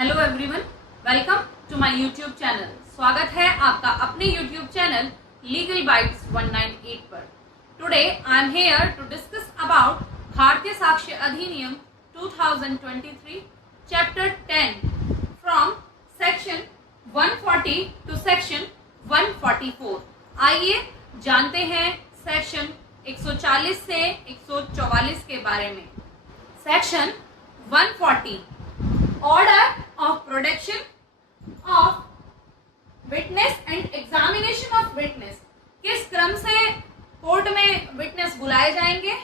Hello everyone, welcome to my YouTube channel. स्वागत है आपका अपने यूट्यूब चैनल लीगल बाइट्स 198 पर। Today I am here to discuss about Bharatiya Sakshya Adhiniyam 2023 chapter 10 from section 140 to section 144। आइए जानते हैं सेक्शन 140 से 144 के बारे में। Section 140 order of production of witness and examination of witness. किस क्रम से कोर्ट में विटनेस बुलाए जाएंगे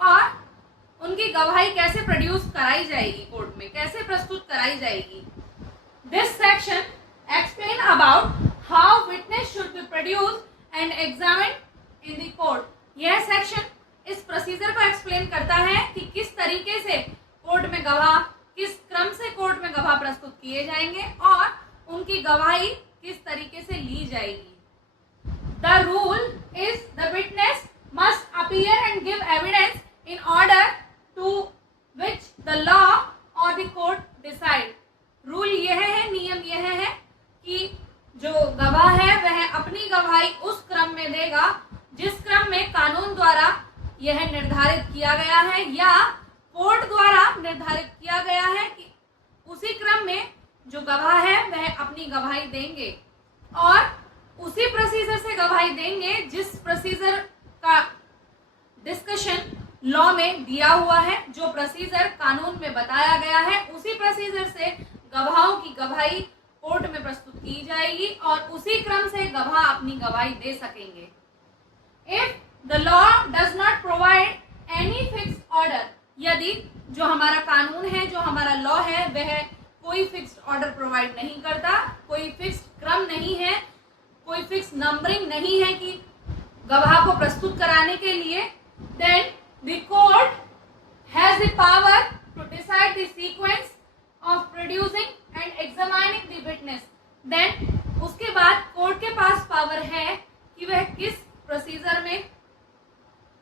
और उनकी गवाही कैसे प्रोड्यूस कराई जाएगी, कोर्ट में कैसे प्रस्तुत कराई जाएगी। This section explain about how witness should be produce and examined in the court. यह सेक्शन इस प्रोसीजर को एक्सप्लेन करता है कि किस तरीके से कोर्ट में गवाह, किस क्रम से कोर्ट में गवाह प्रस्तुत किए जाएंगे और उनकी गवाही किस तरीके से ली जाएगी। The rule is the witness must appear and give evidence in order to which the law और द कोर्ट डिसाइड। रूल यह है, नियम यह है कि जो गवाह है वह अपनी गवाही उस क्रम में देगा जिस क्रम में कानून द्वारा यह निर्धारित किया गया है या कोर्ट द्वारा निर्धारित किया गया है कि उसी क्रम में जो गवाह है वह अपनी गवाही देंगे और उसी प्रोसीजर से गवाही देंगे जिस प्रोसीजर का डिस्कशन लॉ में दिया हुआ है। जो प्रोसीजर कानून में बताया गया है उसी प्रोसीजर से गवाहों की गवाही कोर्ट में प्रस्तुत की जाएगी और उसी क्रम से गवाह अपनी गवाही दे सकेंगे। If the law does not provide any fixed order, यदि जो हमारा कानून है, जो हमारा लॉ है, वह कोई फिक्स्ड ऑर्डर प्रोवाइड नहीं करता, कोई फिक्स्ड क्रम नहीं है, कोई फिक्स्ड नंबरिंग नहीं है कि गवाह को प्रस्तुत कराने के लिए, then the court has the power to decide the sequence of producing and examining the witness. Then उसके बाद कोर्ट के पास पावर है कि वह किस प्रोसीजर में,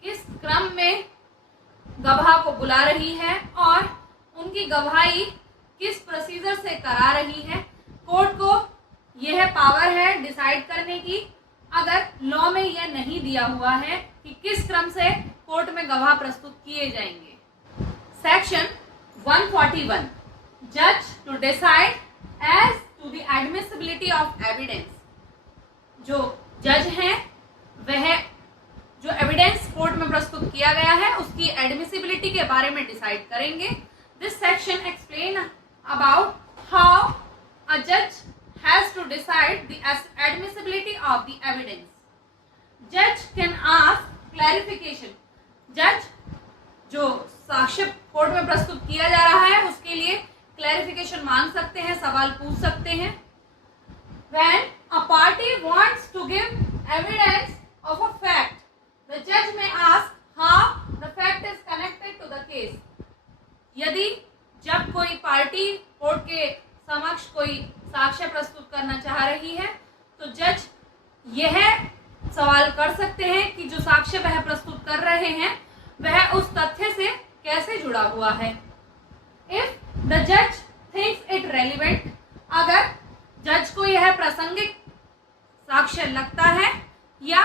किस क्रम में गवाह को बुला रही है और उनकी गवाही किस प्रोसीजर से करा रही है। कोर्ट को यह पावर है डिसाइड करने की, अगर लॉ में यह नहीं दिया हुआ है कि किस क्रम से कोर्ट में गवाह प्रस्तुत किए जाएंगे। सेक्शन 141 जज to decide as to the admissibility of evidence. जो जज हैं वह जो एविडेंस कोर्ट में प्रस्तुत किया गया है उसकी एडमिसिबिलिटी के बारे में डिसाइड करेंगे। This section explain about how a जज has to decide the admissibility of the evidence. जज कैन आस्क क्लैरिफिकेशन। जज जो साक्ष्य कोर्ट में प्रस्तुत किया जा रहा है उसके लिए क्लैरिफिकेशन मांग सकते हैं, सवाल पूछ सकते हैं। When a party wants to give evidence of a fact, the judge may ask how the fact is connected to the case. यदि जब कोई पार्टी कोर्ट के समक्ष कोई साक्ष्य प्रस्तुत करना चाह रही है तो जज यह सवाल कर सकते हैं कि जो साक्ष्य वह प्रस्तुत कर रहे हैं वह उस तथ्य से कैसे जुड़ा हुआ है। If the judge thinks it relevant, अगर जज को यह प्रासंगिक साक्ष्य लगता है या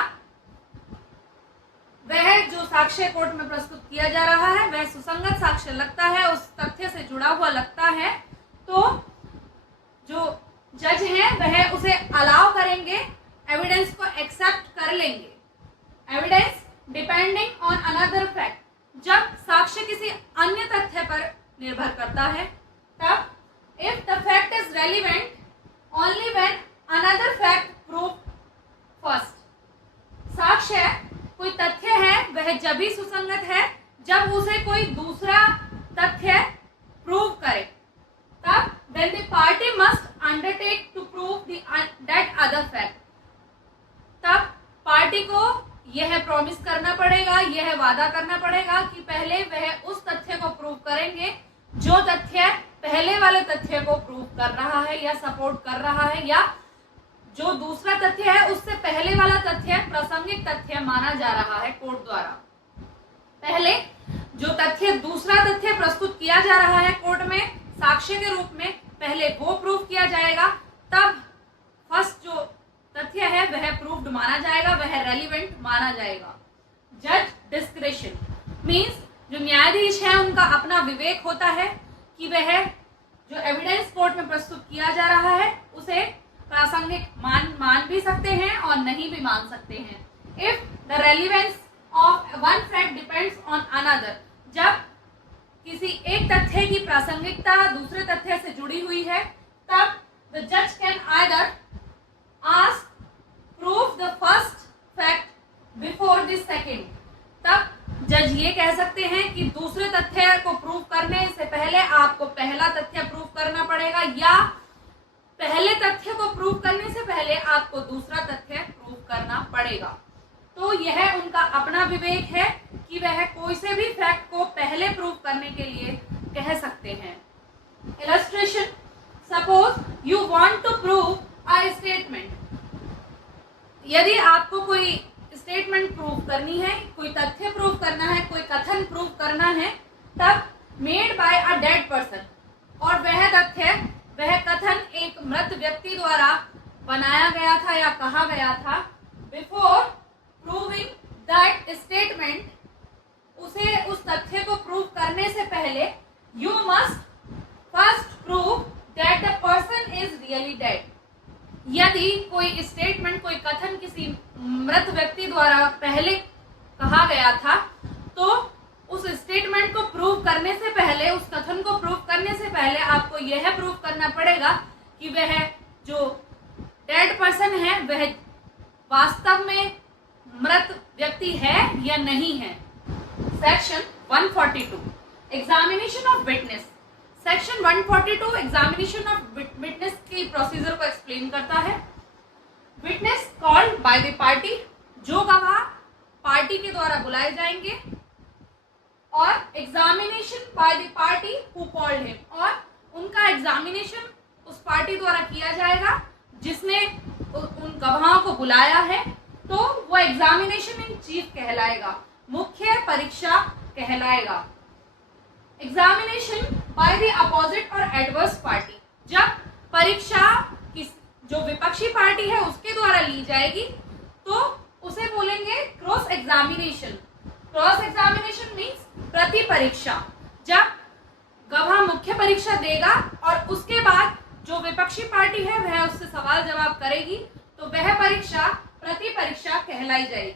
वह जो साक्ष्य कोर्ट में प्रस्तुत किया जा रहा है वह सुसंगत साक्ष्य लगता है, उस तथ्य से जुड़ा हुआ लगता है, तो जो जज हैं वह उसे अलाउ करेंगे, एविडेंस को एक्सेप्ट कर लेंगे। Evidence depending on another fact, जब साक्ष्य किसी अन्य तथ्य पर निर्भर करता है तब if the fact is relevant only when another fact prove first. साक्ष्य कोई तथ्य है वह जब भी सुसंगत है जब उसे कोई दूसरा तथ्य प्रूव करे, तब then the party must undertake to prove that other fact। तब पार्टी को यह प्रॉमिस करना पड़ेगा, यह वादा करना पड़ेगा कि पहले वह उस तथ्य को प्रूव करेंगे जो तथ्य पहले वाले तथ्य को प्रूव कर रहा है या सपोर्ट कर रहा है, या जो दूसरा तथ्य है उससे पहले वाला तथ्य प्रासंगिक तथ्य माना जा रहा है कोर्ट द्वारा। पहले जो तथ्य दूसरा तथ्य प्रस्तुत किया जा रहा है कोर्ट में साक्ष्य के रूप में पहले वो प्रूव किया जाएगा, तब फर्स्ट जो तथ्य है वह प्रूव्ड माना जाएगा, वह रेलिवेंट माना जाएगा। जज डिस्क्रेशन मीन्स जो न्यायाधीश है उनका अपना विवेक होता है कि वह जो एविडेंस कोर्ट में प्रस्तुत किया जा रहा है उसे प्रासंगिक मान भी सकते हैं और नहीं भी मान सकते हैं। If the relevance of one fact depends on another, जब किसी एक तथ्य की प्रासंगिकता दूसरे तथ्य से जुड़ी हुई है, तब द जज can either ask prove the first fact before the second, तब जज ये कह सकते हैं कि दूसरे तथ्य को प्रूव करने से पहले आपको पहला तथ्य प्रूव करना पड़ेगा, या पहले तथ्य को प्रूव करने से पहले आपको दूसरा तथ्य प्रूव करना पड़ेगा। तो यह उनका अपना विवेक है कि वह कोई से भी फैक्ट को पहले प्रूव करने के लिए कह सकते हैं। Illustration, suppose you want to prove a statement, यदि आपको कोई स्टेटमेंट प्रूव करनी है, कोई तथ्य प्रूव करना है, कोई कथन प्रूव करना है, तब made by a dead person, और वह तथ्य वह कथन एक मृत व्यक्ति द्वारा बनाया गया था या कहा गया था, बिफोर प्रूविंग दैट स्टेटमेंट, उसे उस तथ्य को प्रूव करने से पहले you must first prove that the person is really dead. यदि कोई स्टेटमेंट, कोई कथन किसी मृत व्यक्ति द्वारा पहले कहा गया था, तो उस स्टेटमेंट को प्रूव करने से पहले, उस कथन को प्रूव करने से पहले आपको यह प्रूव करना पड़ेगा कि वह जो डेड पर्सन है वह वास्तव में मृत व्यक्ति है या नहीं है। Section 142 examination of witness. Section 142 examination of witness की प्रोसीजर को एक्सप्लेन करता है। Witness called by the party, जो गवाह पार्टी के द्वारा बुलाए जाएंगे, और examination by the party who called him, और उनका एग्जामिनेशन उस पार्टी द्वारा किया जाएगा जिसने उन गवाहों को बुलाया है, तो वो एग्जामिनेशन इन चीफ कहलाएगा, मुख्य परीक्षा कहलाएगा। एग्जामिनेशन बाय द अपोजिट और एडवर्स पार्टी, जब परीक्षा जो विपक्षी पार्टी है उसके द्वारा ली जाएगी तो उसे बोलेंगे cross examination. Cross examination means प्रति परीक्षा, जब गवाह मुख्य परीक्षा देगा और उसके बाद जो विपक्षी पार्टी है वह उससे सवाल जवाब करेगी, तो वह परीक्षा प्रति परीक्षा कहलाई जाएगी।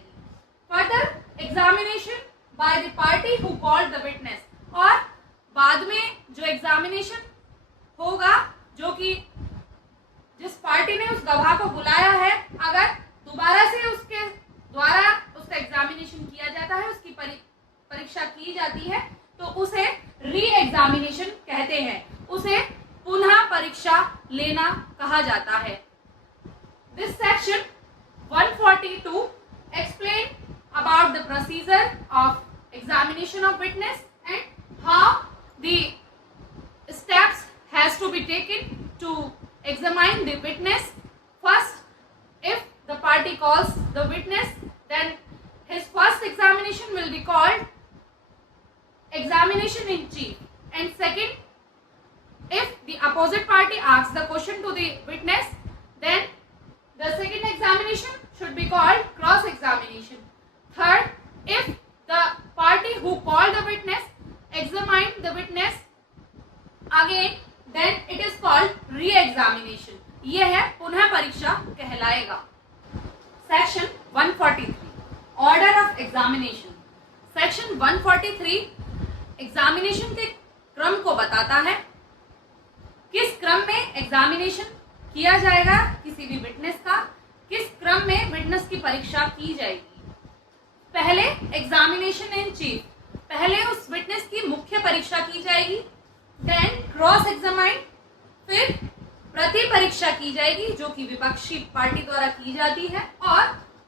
Further examination by the party who called the witness, और बाद में जो एग्जामिनेशन होगा, जो कि जिस पार्टी ने उस गवाह को बुलाया है, अगर दोबारा से उसके द्वारा उसका एग्जामिनेशन किया जाता है, उसकी परीक्षा की जाती है, तो उसे री एग्जामिनेशन कहते हैं, उसे पुनः परीक्षा लेना कहा जाता है। This section 142 explain about the procedure of examination of witness and how the steps has to be taken to examine the witness. First, if the party calls the witness, then his first examination will be called examination in chief, and second, if the opposite party asks the question to the witness, then the second examination should be called cross examination. Third, if the party who called the witness examined the witness again, then it is called re-examination. यह है पुनः परीक्षा कहलाएगा। Section 143 Order of Examination. Section 143 examination के क्रम को बताता है, किस क्रम में एग्जामिनेशन किया जाएगा किसी भी विटनेस का, किस क्रम में विटनेस की परीक्षा की जाएगी। पहले एग्जामिनेशन इन चीफ, पहले उस विटनेस की मुख्य परीक्षा की जाएगी, देन क्रॉस एग्जामाइन, फिर प्रति परीक्षा की जाएगी जो कि विपक्षी पार्टी द्वारा की जाती है, और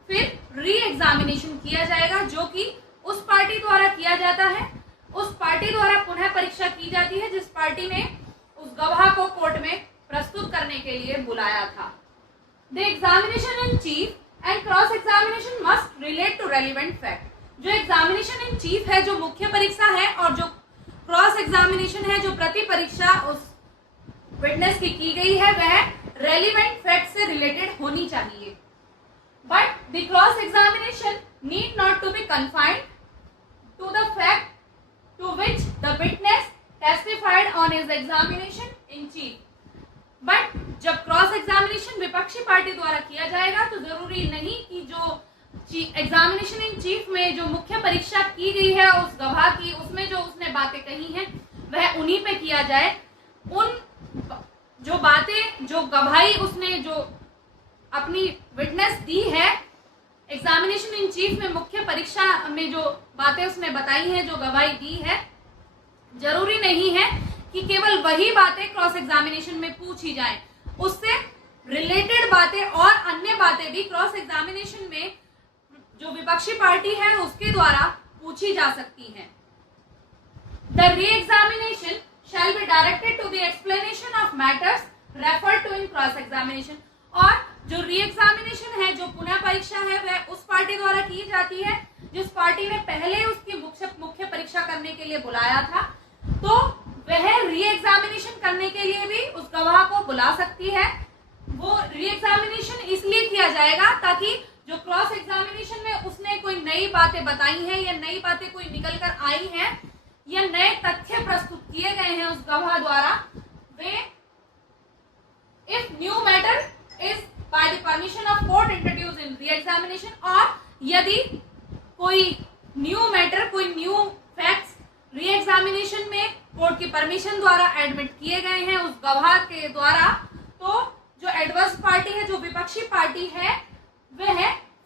फिर री एग्जामिनेशन किया जाएगा जो कि उस पार्टी द्वारा किया जाता है, उस पार्टी द्वारा पुनः परीक्षा की जाती है जिस पार्टी ने उस गवाह को कोर्ट में प्रस्तुत करने के लिए बुलाया था। The examination in chief and cross examination must relate to relevant fact. जो एग्जामिनेशन इन चीफ है, जो मुख्य परीक्षा है, और जो क्रॉस एग्जामिनेशन है, जो प्रति परीक्षा उस विटनेस की गई है वह रेलिवेंट फैक्ट से रिलेटेड होनी चाहिए। But the cross examination need not to be confined to the fact to which the witness testified on his examination in chief. But जब क्रॉस एग्जामिनेशन विपक्षी पार्टी द्वारा किया जाएगा तो जरूरी नहीं कि जो एग्जामिनेशन इन चीफ में जो मुख्य परीक्षा की गई है उस गवाह की, उसमें जो उसने बातें कही हैं वह उन्हीं पे किया जाए। उन जो बातें, जो गवाही उसने जो अपनी विटनेस दी है एग्जामिनेशन इन चीफ में, मुख्य परीक्षा में जो बातें उसने बताई हैं, जो गवाही दी है, जरूरी नहीं है कि केवल वही बातें क्रॉस एग्जामिनेशन में पूछी जाएं। उससे रिलेटेड बातें और अन्य बातें भी क्रॉस एग्जामिनेशन में जो विपक्षी पार्टी है उसके द्वारा पूछी जा सकती हैं। The re-examination shall be directed to the explanation of matters referred to in cross examination। और जो री एग्जामिनेशन है, जो पुनः परीक्षा है, वह उस पार्टी द्वारा की जाती है जिस पार्टी ने पहले उसकी मुख्य परीक्षा करने के लिए बुलाया था। तो वह री एग्जामिनेशन करने के लिए भी उस गवाह को बुला सकती है। वो री एग्जामिनेशन इसलिए किया जाएगा ताकि जो क्रॉस एग्जामिनेशन में उसने कोई नई बातें बताई हैं या नई बातें कोई निकल कर आई हैं या नए तथ्य प्रस्तुत किए गए हैं उस गवाह द्वारा, way if new matter is by the permission of court introduce in re examination, और यदि कोई न्यू मैटर, कोई न्यू फैक्ट्स री एग्जामिनेशन में कोर्ट की परमिशन द्वारा एडमिट किए गए हैं उस गवाह के द्वारा, तो जो एडवर्स पार्टी है, जो विपक्षी पार्टी है, वह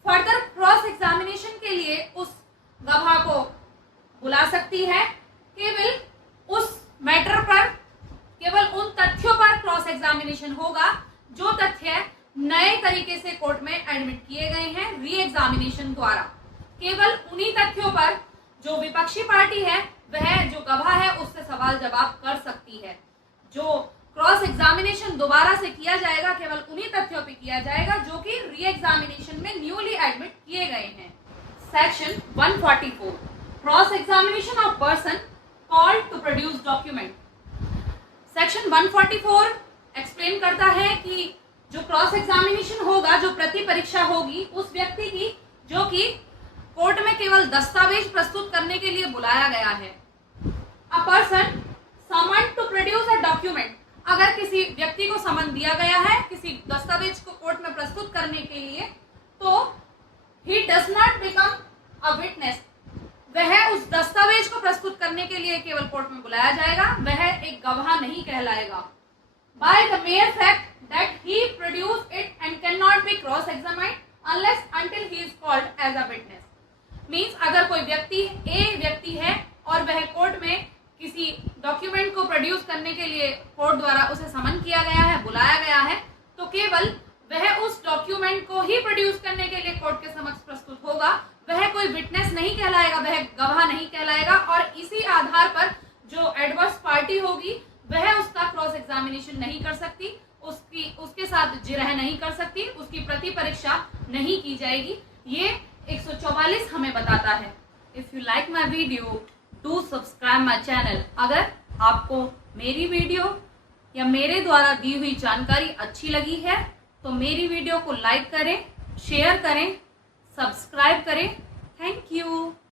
फर्दर क्रॉस एग्जामिनेशन के लिए उस गवाह को बुला सकती है। केवल उस मैटर पर, केवल उन तथ्यों पर क्रॉस एग्जामिनेशन होगा जो तथ्य नए तरीके से कोर्ट में एडमिट किए गए हैं री एग्जामिनेशन द्वारा। केवल उन्हीं तथ्यों पर जो विपक्षी पार्टी है, वह जो गवाह है, उससे सवाल जवाब कर सकती है। जो क्रॉस एग्जामिनेशन दोबारा से किया जाएगा केवल उन्हीं तथ्यों पे किया जाएगा जो कि री एग्जामिनेशन में न्यूली एडमिट किए गए हैं। Section 144 cross examination of person called to produce document. Section 144 explain करता है कि जो क्रॉस एग्जामिनेशन होगा, जो प्रति परीक्षा होगी उस व्यक्ति की जो कि कोर्ट में केवल दस्तावेज प्रस्तुत करने के लिए बुलाया गया है। A person summon to produce a document, अगर किसी व्यक्ति को समन दिया गया है किसी दस्तावेज को कोर्ट में प्रस्तुत करने के लिए, तो he does not become a witness, वह उस दस्तावेज को प्रस्तुत करने के लिए केवल कोर्ट में बुलाया जाएगा, वह एक गवाह नहीं कहलाएगा। By the mere fact that he produce it and can not be cross examined unless until he is called as a witness. Means अगर कोई व्यक्ति ए व्यक्ति है और वह कोर्ट में किसी डॉक्यूमेंट को प्रोड्यूस करने के लिए कोर्ट द्वारा उसे समन किया गया है, बुलाया गया है, तो केवल वह उस डॉक्यूमेंट को ही प्रोड्यूस करने के लिए कोर्ट के समक्ष प्रस्तुत होगा, वह कोई विटनेस नहीं कहलाएगा, वह गवाह नहीं कहलाएगा। और इसी आधार पर जो एडवर्स पार्टी होगी वह उसका क्रॉस एग्जामिनेशन नहीं कर सकती, उसके साथ जिरह नहीं कर सकती, उसकी प्रति परीक्षा नहीं की जाएगी। ये 144 हमें बताता है। If you like my video do subscribe my channel. अगर आपको मेरी वीडियो या मेरे द्वारा दी हुई जानकारी अच्छी लगी है तो मेरी वीडियो को लाइक करें, शेयर करें, सब्सक्राइब करें। Thank you.